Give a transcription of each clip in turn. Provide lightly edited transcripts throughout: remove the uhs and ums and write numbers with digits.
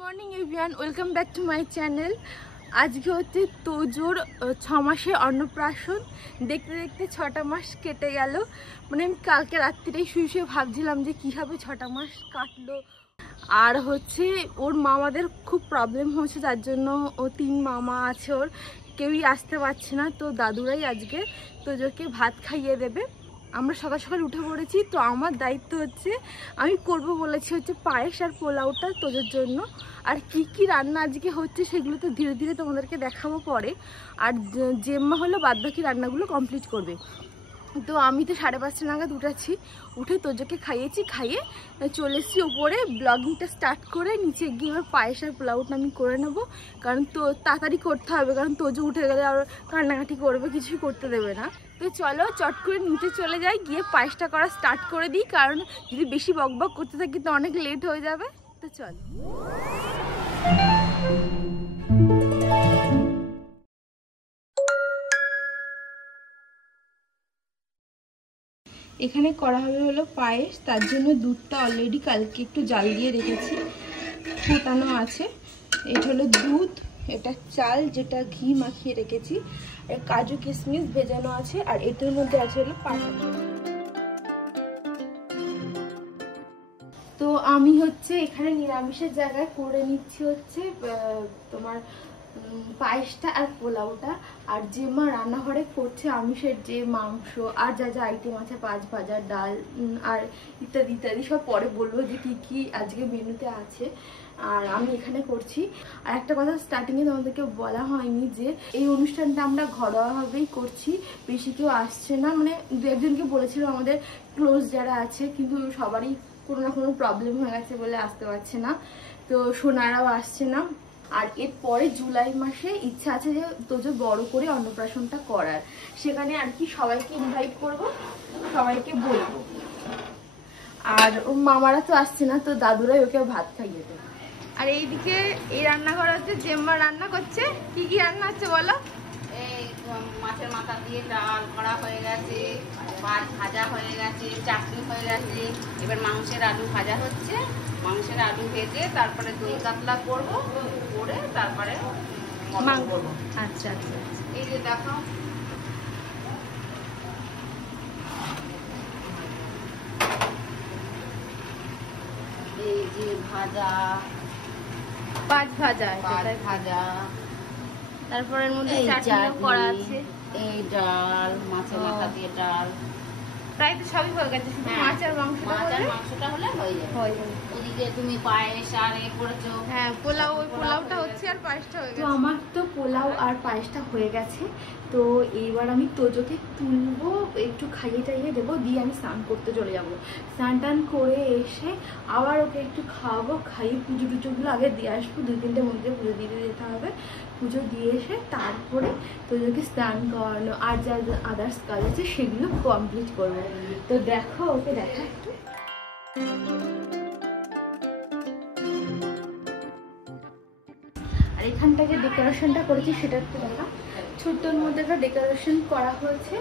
Morning everyone, welcome back to my channel. আজকে হচ্ছে তোজোর 6 মাসের অন্নপ্রাশন। দেখতে দেখতে 6টা মাস কেটে গেল। মানে আমি কালকে রাত্রিরেই শুয়ে শুয়ে ভাবছিলাম যে কীভাবে 6টা মাস কাটলো। আর হচ্ছে ওর মামাদের খুব প্রবলেম হচ্ছে, যার জন্য ও 3 মামা আছে, ওর কেউই আসতে পারছে না। তো দাদুরাই আজকে তোজোকে ভাত খাইয়ে দেবে। আমরা সকাল সকাল উঠে পড়েছি। তো আমার দায়িত্ব হচ্ছে, আমি করব বলেছি হচ্ছে পায়েস আর পোলাওটা তোজোর জন্য। আর কি কি রান্না আজকে হচ্ছে সেগুলো তো ধীরে ধীরে তোমাদেরকে দেখাবো পরে। আর জেম্মা হলো বাদবাকি রান্নাগুলো কমপ্লিট করবে। তো আমি তো 5:30 নাগাদ উঠেছি, উঠে তোজোকে খাইয়েছি, খাইয়ে চলে এসেছি ওপরে ব্লগিংটা স্টার্ট করে। নিচে গিয়ে এবার পায়েস আর পোলাওটা আমি করে নেব, কারণ তো তাড়াতাড়ি করতে হবে, কারণ তোজো উঠে গেলে আর কান্নাকাটি করবে, কিছুই করতে দেবে না। তো চলো চট করে নিচে চলে যাই, গিয়ে পায়েসটা করা স্টার্ট করে দিই, কারণ যদি বেশি বকবক করতে থাকি তো অনেক লেট হয়ে যাবে। তো চলো। এখানে করা হবে হলো পায়েস। তার জন্য দুধটা অলরেডি কালকে একটু জাল দিয়ে রেখেছি, ফোটানো আছে। এটা হলো দুধ, এটা চাল যেটা ঘি মাখিয়ে রেখেছি, আর কাজু কিশমিশ ভেজানো আছে, আর এটার মধ্যে আছে হলো পাটা। তো আমি হচ্ছে এখানে নিরামিষের জায়গায় করে নিচ্ছি হচ্ছে তোমার পায়েসটা আর পোলাওটা। আর যে মা রান্নাঘরে করছে আমিষের যে মাংস আর যা যা আইটেম আছে, পাঁচ ভাজা, ডাল আর ইত্যাদি ইত্যাদি, সব পরে বলবো যে কি কি আজকে মেনুতে আছে। আর আমি এখানে করছি। আর একটা কথা স্টার্টিংয়ে তোমাদেরকে বলা হয়নি যে এই অনুষ্ঠানটা আমরা ঘরোয়াভাবেই করছি, বেশি কেউ আসছে না। মানে দু একজনকে বলেছিল আমাদের ক্লোজ যারা আছে, কিন্তু সবারই কোনো না কোনো প্রবলেম হয়ে গেছে বলে আসতে পারছে না। তো সোনারাও আসছে না। আর এরপরে জুলাই মাসে ইচ্ছা আছে যে তোজো বড় করে অন্নপ্রাশনটা করার, সেখানে আর কি সবাইকে ইনভাইট করব, সবাইকে বলবো। আর ও মামারা তো আসছে না, তো দাদুরাই ওকে ভাত খাইয়ে দেবে। আর এইদিকে এই রান্নাঘর হচ্ছে জেম্মা রান্না করছে। কি কি রান্না হচ্ছে বলো? এই মাছের মাথা দিয়ে ডাল করা হয়ে গেছে, মাছ ভাজা হয়ে গেছে, চাটনি হয়ে গেছে। এবার মাংসের আলু ভাজা হচ্ছে, মাংসের আলু ভেজে তারপরে দই কাতলা করবো, করে তারপরে মাংস করবো। আচ্ছা আচ্ছা। এই যে দেখো, এই যে ভাজা, পাঁচ ভাজা, ভাজা, তারপরে এর মধ্যে এই চাটনিও করা আছে, এই ডাল, মাছের মাথা দিয়ে ডাল, প্রায় তো সবই হয়ে গেছে। শুধু মাছ আর মাংসটা হলে হয়ে যাবে। ওদিকে তুমি পায়েস আর এ করেছো। হ্যাঁ, পোলাও, ওই পোলাওটা হচ্ছে আর পায়েসটা হয়ে গেছে। তো আমার তো পোলাও আর পায়েসটা হয়ে গেছে। তো এইবার আমি তোজোকে তুলবো, একটু খাইয়ে টাইয়ে দেবো, দিয়ে আমি স্নান করতে চলে যাবো। স্নান টান করে এসে আবার ওকে একটু খাওয়াবো, খাইয়ে পুজো টুজোগুলো আগে দিয়ে আসবো। 2-3টে মন্দিরে পুজো দিয়ে যেতে হবে। পুজো দিয়ে এসে তারপরে তোজোকে স্নান করানো আর যা আদার্স কাজ আছে সেগুলো কমপ্লিট করবো। তো দেখো, ওকে দেখা একটু। আর এখানটাকে ডেকোরেশনটা করেছি সেটা একটু দেখা। ছোট্টর মধ্যে একটা ডেকোরেশন করা হয়েছে,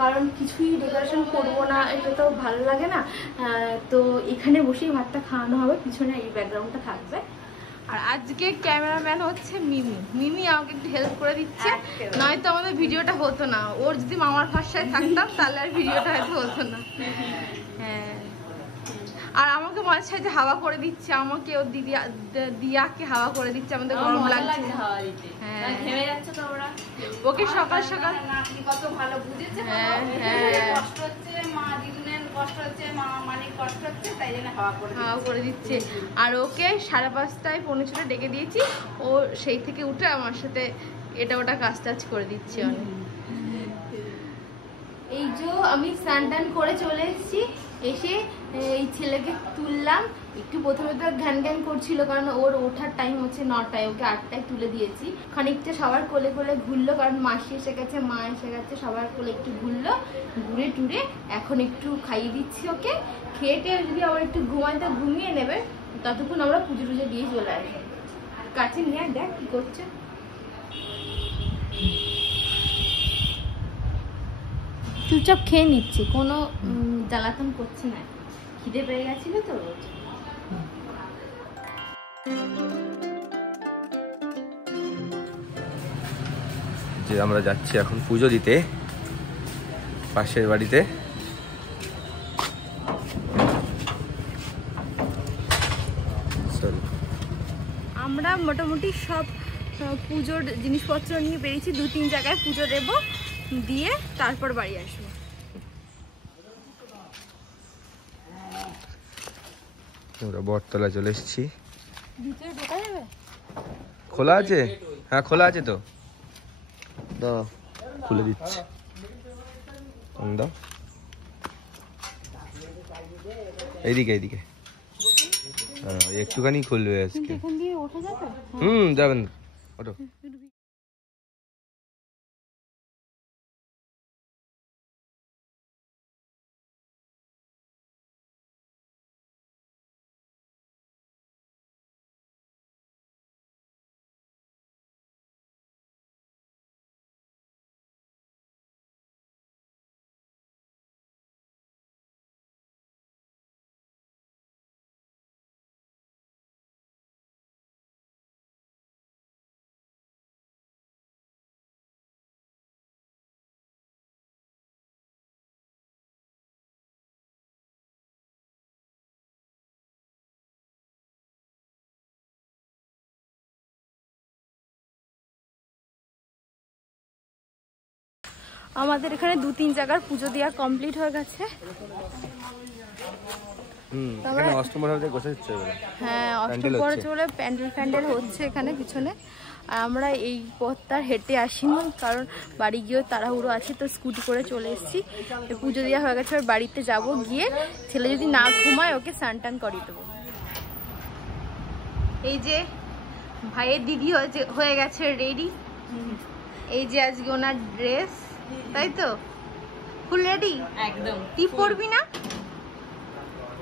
কারণ কিছুই ডেকোরেশন করবো না, এটা তো ভালো লাগে না। তো এখানে বসেই ভাতটা খাওয়ানো হবে, পিছনে এই ব্যাকগ্রাউন্ডটা থাকবে। আর আজকে ক্যামেরাম্যান হচ্ছে মিমি। মিমি আমাকে একটু হেল্প করে দিচ্ছে, নয়তো আমাদের ভিডিওটা হতো না। ওর যদি মামার ভাষায় থাকতাম তাহলে আর ভিডিওটা হয়তো হতো না। হ্যাঁ, আর আমাকে মাঝে সাথে হাওয়া করে দিচ্ছে, আমাকে ওর দিয়াকে হাওয়া করে দিচ্ছে, আমাদের গরম লাগছে। হ্যাঁ, ঘেমে যাচ্ছে তো ওরা। ওকে সকাল সকাল কত ভালো বুঝেছে, কষ্ট হচ্ছে, মা দিদুনের কষ্ট হচ্ছে, মা মানিক কষ্ট হচ্ছে, তাই জন্য হাওয়া করে দিচ্ছে। আর ওকে 5:30 পৌঁছতে ডেকে দিয়েছি, ও সেই থেকে উঠে আমার সাথে এটা ওটা কাজ টাজ করে দিচ্ছে অনেক। এই যে আমি স্নান টান করে চলে এসেছি, এসে এই ছেলেকে তুললাম। একটু প্রথমে তো ঘ্যান ঘ্যান করছিল, কারণ ওর ওঠার টাইম হচ্ছে 9টায়, ওকে 8টায় তুলে দিয়েছি। খানিকটা সবার কোলে কোলে ঘুরলো, কারণ মাসি এসে গেছে, মা এসে গেছে, সবার কোলে একটু ঘুরলো, ঘুরে টুরে এখন একটু খাইয়ে দিচ্ছি ওকে। খেয়ে টেয়ে যদি আবার একটু ঘুমাইতে ঘুমিয়ে নেবে, ততক্ষণ আমরা পুজো টুজো দিয়ে চলে আসবো। কাছে নিয়ে দেখ কি করছে। চুপচাপ খেয়ে নিচ্ছি, কোনো জ্বালাতন করছি না। খিদে পেয়ে গেছিল তো রোজ। যে আমরা যাচ্ছি এখন পুজো দিতে পাশের বাড়িতে। আমরা মোটামুটি সব পুজোর জিনিসপত্র নিয়ে বেরিয়েছি, 2-3 জায়গায় পুজো দেব, দিয়ে তারপর বাড়ি আসবো। আমরা বটতলা চলে এসেছি। ভিতরে ঢোকা যাবে? খোলা আছে? হ্যাঁ খোলা আছে তো, দাও খুলে দিচ্ছি। দাও এইদিকে এইদিকে, হ্যাঁ একটুখানি খুলবে আজকে। এখান দিয়ে ওঠা যাবে? যাবেন, ওঠো। আমাদের এখানে 2-3 জায়গার পুজো দেওয়া কমপ্লিট হয়ে গেছে। এখানে অষ্টমপ্রহরে গোছাচ্ছে এবারে। হ্যাঁ, অষ্টমপ্রহর চলে প্যান্ডেল হচ্ছে এখানে পিছনে। আর আমরা এই পথটার হেঁটে আসিনি, কারণ বাড়ি গিয়েও তাড়াহুড়ো আছে, তো স্কুটি করে চলে এসেছি। পুজো দেওয়া হয়ে গেছে, বাড়িতে যাব, গিয়ে ছেলে যদি না ঘুমায় ওকে স্নান টান করিয়ে দেবো। এই যে ভাইয়ের দিদি হয়ে গেছে রেডি। এই যে আজকে ওনার ড্রেস, তাই তো? ফুল রেডি একদম। টিপ পরবি না?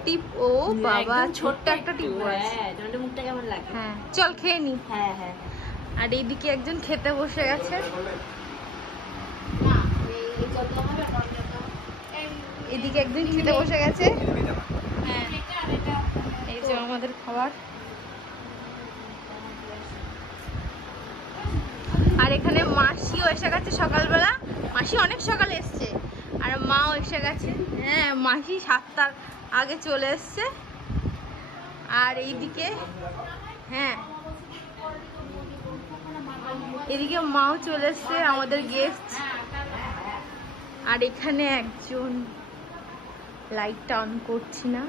টিপ, ও বাবা ছোট্ট একটা টিপ আছে। তোমার মুখটা কেমন লাগে? হ্যাঁ চল খেয়ে নি। হ্যাঁ হ্যাঁ। আর এইদিকে একজন খেতে বসে গেছে। এদিকে একজন খেতে বসে গেছে। হ্যাঁ এই যে আমাদের খাবার। আর এখানে মাসিও এসে গেছে সকালবেলা। মাসি অনেক সকালে এসছে, আর মাও এসে গেছে। হ্যাঁ মাসি 7টার আগে চলে এসছে। আর এইদিকে হ্যাঁ এদিকে মাও চলে এসছে, আমাদের গেস্ট। আর এখানে একজন লাইটটা অন করছি না,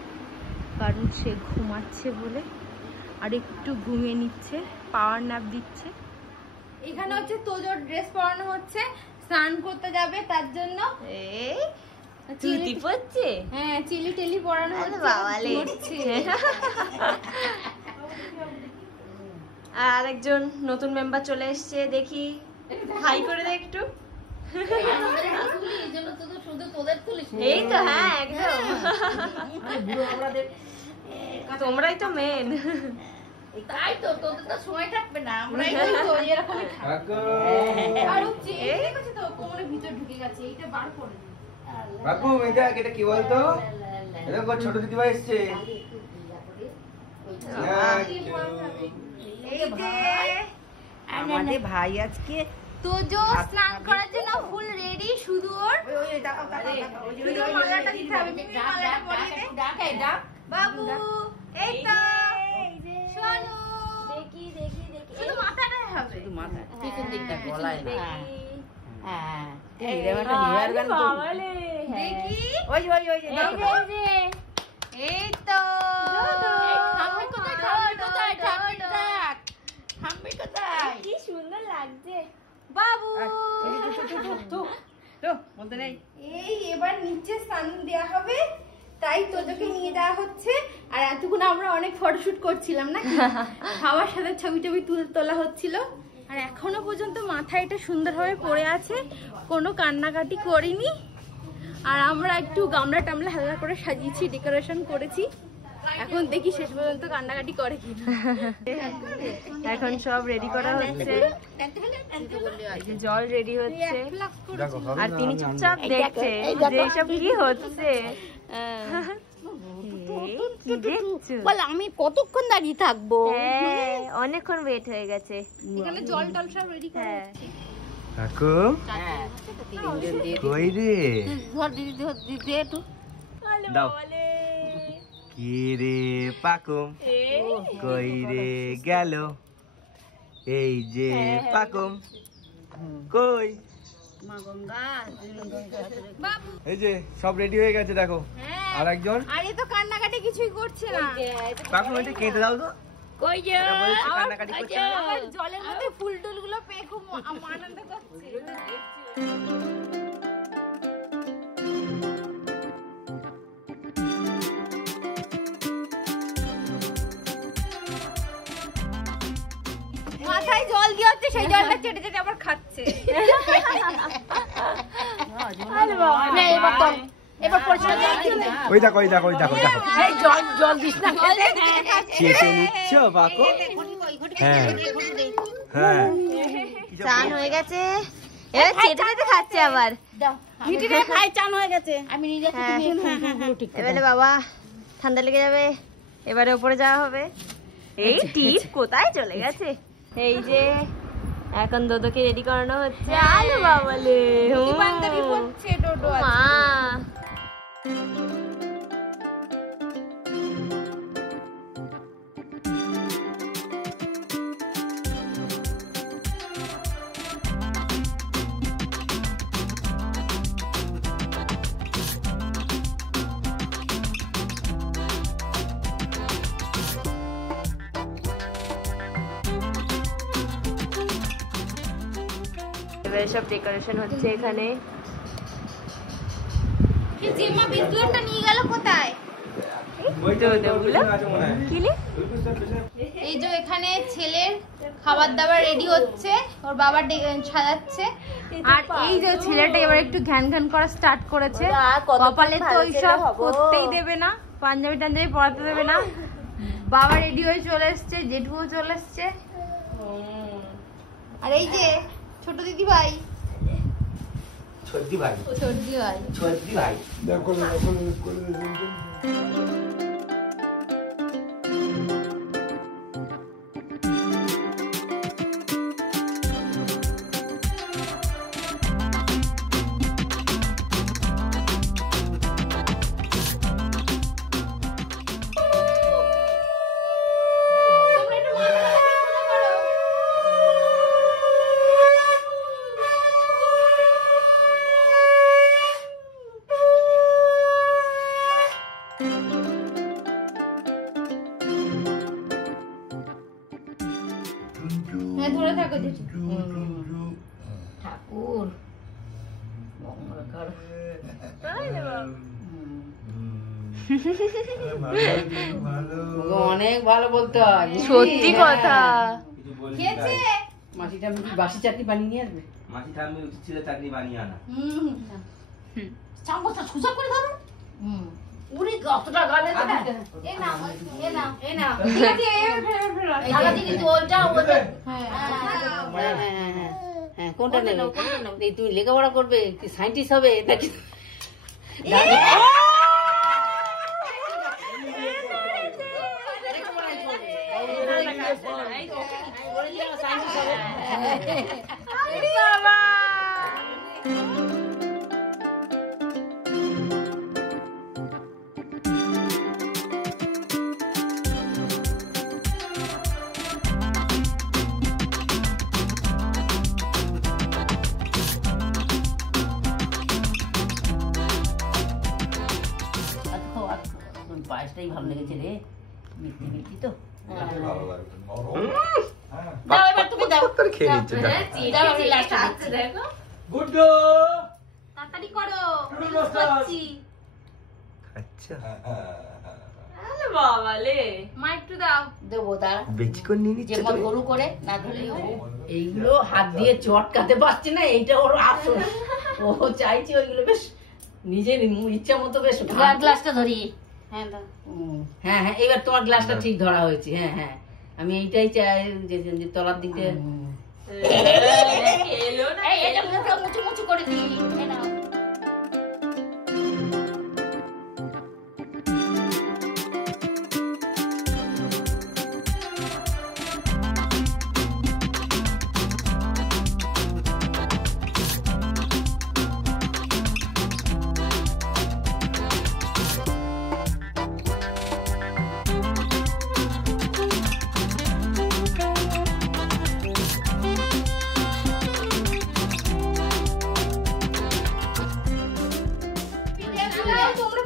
কারণ সে ঘুমাচ্ছে বলে, আর একটু ঘুমিয়ে নিচ্ছে, পাওয়ার ন্যাপ দিচ্ছে। এখানে হচ্ছে তোজোর ড্রেস পরানো হচ্ছে, স্নান করতে যাবে তার জন্য। এই চিলি পড়ছে? হ্যাঁ চিলি টেলি পরানো হচ্ছে। বাবালে আর একজন নতুন মেম্বার চলে এসেছে, দেখি হাই করে দে একটু। এই তো হ্যাঁ একদম, তোমরাই তো মেন। তাই তো, তোদের তো সময় থাকবে না, আমরাই তো এরকমই থাকবো। আর ও চেয়ে গেছে তো, কোমরের ভিতর ঢুকে গেছে, এইটা বার করে দিই। কাকু এটা কি বলতো? এটা কো ছোট দিদিভাই এসেছে। এই যে আমাদের ভাই আজকে তোজো স্নান করার জন্য ফুল রেডি, শুধু ওর শুধু মালাটা দিতে হবে। মালাটা পরিয়ে দে বাবু। এই তো শোনো, দেখি দেখি দেখি, শুধু মাথাটাই হবে, শুধু মাথা, পিছন হ্যাঁ, দিকটা গলায় না। হ্যাঁ এই রে একটা নিয়ার গান তো দেখি। ওই ওই ওই যে এই তো কি সুন্দর লাগছে বাবু। বলতে নেই। এই এবার নিচে স্নান দেওয়া হবে, তাই তোজোকে নিয়ে যাওয়া হচ্ছে। আর এতক্ষণ আমরা অনেক ফটোশুট করছিলাম না, খাওয়ার সাথে ছবি টবি তোলা হচ্ছিল। আর এখনো পর্যন্ত মাথায় এটা সুন্দরভাবে পড়ে আছে, কোনো কান্নাকাটি করিনি। আর আমরা একটু গামলা টামলা হালকা করে সাজিয়েছি, ডেকোরেশন করেছি। এখন দেখি শেষ পর্যন্ত কান্নাকাটি করে কিনা। এখন সব রেডি করা হচ্ছে, জল রেডি হচ্ছে, আর তিনি চুপচাপ দেখছে যে এইসব কি হচ্ছে। কি দেখছো? বল আমি কতক্ষণ দাঁড়িয়ে থাকবো? হ্যাঁ অনেকক্ষণ ওয়েট হয়ে গেছে। এখানে জল টল সব রেডি করা হ্যাঁ। হচ্ছে। কাকু হ্যাঁ তিনজন দিয়ে কই রে ধর দিদি ধর দিদি একটু দাও কি রে পাকুম কই রে গেল এই যে পাকুম কই মা গঙ্গা এই যে সব রেডি হয়ে গেছে দেখো আর একজন আর এ তো কান্নাকাটি কিছুই করছে না। পাকুম এটা কেটে দাও তো কই যে এটা বলছে কান্নাকাটি করছে না। আবার জলের মধ্যে ফুল টুল গুলো পেয়ে খুব আনন্দ করছে। মাথায় জল দিয়ে হচ্ছে সেই জলটা চেটে চেটে আবার খাচ্ছে। এবার পরিষ্কার জল দিয়ে দে। ওই দেখো ওই দেখো ওই দেখো দেখো এই জল জল দিস না। চেটে নিচ্ছ পাকু হ্যাঁ হ্যাঁ চান হয়ে গেছে এবার চেটে চেটে খাচ্ছে আবার ভিডিও খাই চান হয়ে গেছে আমি নিজে এবারে বাবা ঠান্ডা লেগে যাবে এবারে উপরে যাওয়া হবে এই টিপ কোথায় চলে গেছে এই যে এখন দোদোকে রেডি করানো হচ্ছে আলো বাবালে বান্ধবী হচ্ছে ডোডো মা এবারে সব ডেকোরেশন হচ্ছে এখানে কি জিম্মা বিস্কুটটা নিয়ে গেল কোথায়? ওই তো ওগুলো আছে মনে হয় কিলে এই যে এখানে ছেলের খাবার দাবার রেডি হচ্ছে, ওর বাবা সাজাচ্ছে। আর এই যে ছেলেটা এবার একটু ঘ্যান ঘ্যান করা স্টার্ট করেছে। কপালে তো ওইসব করতেই দেবে না, পাঞ্জাবি টাঞ্জাবি পরাতে দেবে না। বাবা রেডি হয়ে চলে এসছে, জেঠুও চলে এসছে। আর এই যে ছোট দিদি ভাই, ছোটদি ভাই ছোটদি ভাই ছোটদি ভাই দেখো হ্যাঁ ধরে থাকো জেঠু। ঠাকুর অনেক ভালো বলতে হয় সত্যি কথা খেয়েছে? মাসিটা বাসি চাটনি বানিয়ে নিয়ে আসবে মাছি ঠাম্মি উচিত ছিল চাটনি বানিয়ে আনা চামচটা সোজা করে ধরো উনি কতটা গালে দেবে এ নাও এ নাও এই না ঠিক আছে এবার ফের ফের আগা দিকে তো ওইটা ওইটা হ্যাঁ হ্যাঁ কোনটা নেবে এই তুমি লেখাপড়া করবে কি সায়েন্টিস্ট হবে নাকি পায়েসটাই ভালো লেগেছে রে মিষ্টি মিষ্টি তো দাও এবার তুমি দাও খেয়ে নিচ্ছে দাও আমি লাস্টে দেখো গুড্ডু তাড়াতাড়ি করো আচ্ছা বাবালে মা একটু দাও। দেবো তার বেচি করে নিয়ে নিচ্ছে যেমন গরু করে না ধরে এইগুলো হাত দিয়ে চটকাতে পারছে না এইটা ওর আফসোস ও চাইছে ওইগুলো বেশ নিজের ইচ্ছা মতো বেশ গ্লাসটা ধরি হ্যাঁ হ্যাঁ হ্যাঁ এবার তোমার গ্লাসটা ঠিক ধরা হয়েছে হ্যাঁ হ্যাঁ আমি এইটাই চাই যে তলার দিকে এটা মুচু মুচু করে দিই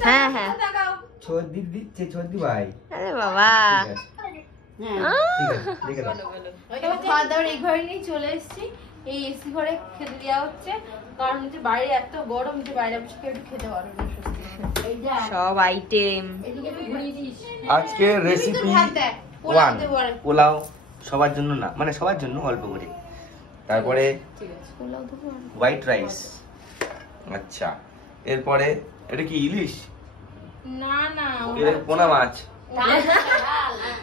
হ্যাঁ হ্যাঁ ছর্দি দিচ্ছে, ছর্দি ভাই। আরে বাবা ঠিক আছে, আহ, ঠিক আছে, লিখে দাও। খাওয়া দাওয়ার এই ঘরে নিয়ে চলে এসেছি। এই এসি ঘরে খেতে দেওয়া হচ্ছে, কারণ হচ্ছে বাইরে এত গরম যে বাইরে বসে কেউ একটু খেতে পারবে না। এই যা সব আইটেম। এদিকে একটু ঘুরিয়ে দিস। আজকে রেসিপি ভাত দেয়, পোলাও 1 দেবো আর। পোলাও, সবার জন্য না, মানে সবার জন্য অল্প করে। তারপরে ঠিক আছে, পোলাও দেবো আর। White rice. আচ্ছা, এরপরে এটা কি ইলিশ? না না, এটা পোনা মাছ।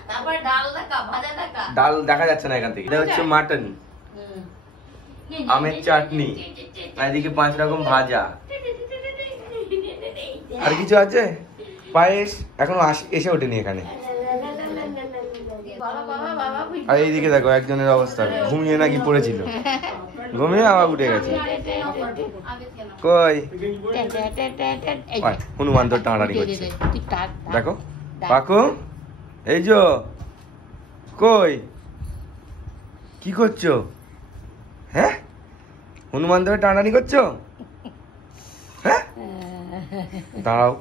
তারপরে ডাল দেখা, ভাজা দেখা। ডাল দেখা যাচ্ছে না এখান থেকে। এটা হচ্ছে মাটন, আমের চাটনি, আর এদিকে 5 রকম ভাজা। আর কিছু আছে? পায়েস এখনো এসে ওঠেনি এখানে। আর এইদিকে দেখো একজনের অবস্থা, ঘুমিয়ে নাকি পড়েছিল, ঘুমিয়ে আবার উঠে গেছে। কই হনুমান তোর টানাটানি করছে, দেখো পাকু, এই যো, কই কি করছো? হ্যাঁ, হনুমান ধরে টানাটানি করছো? হ্যাঁ, দাঁড়াও,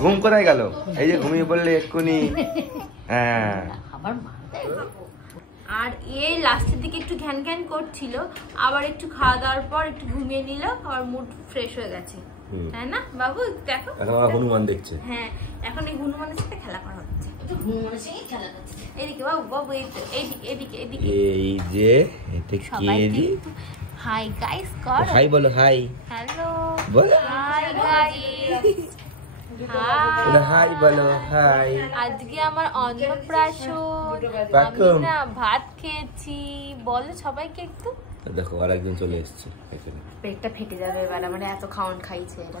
ঘুম কোথায় গেল? এই যে ঘুমিয়ে পড়লে এক্ষুনি। হ্যাঁ, আর এই লাস্টের দিকে একটু ঘ্যান ঘ্যান করছিল, আবার একটু খাওয়া দাওয়ার পর একটু ঘুমিয়ে নিল, আবার মুড ফ্রেশ হয়ে গেছে, তাই না বাবু? দেখো হনুমান দেখছে। হ্যাঁ, এখন এই হনুমানের সাথে খেলা করা হচ্ছে। এদিকে বাবু, বাবু এদিকে এদিকে। এই যে এটা সবাইকে হাই গাইস কর। হাই বলো, হাই হ্যালো বলো, হাই গাইস। হাই বলো, হাই। আজকে আমার অন্নপ্রাশন, আমি না ভাত খেয়েছি। বলো সবাইকে একটু। দেখো আর একজন চলে এসেছে এখানে। পেটটা ফেটে যাবে এবার, মানে এত খাওয়ান খাইছে এরা।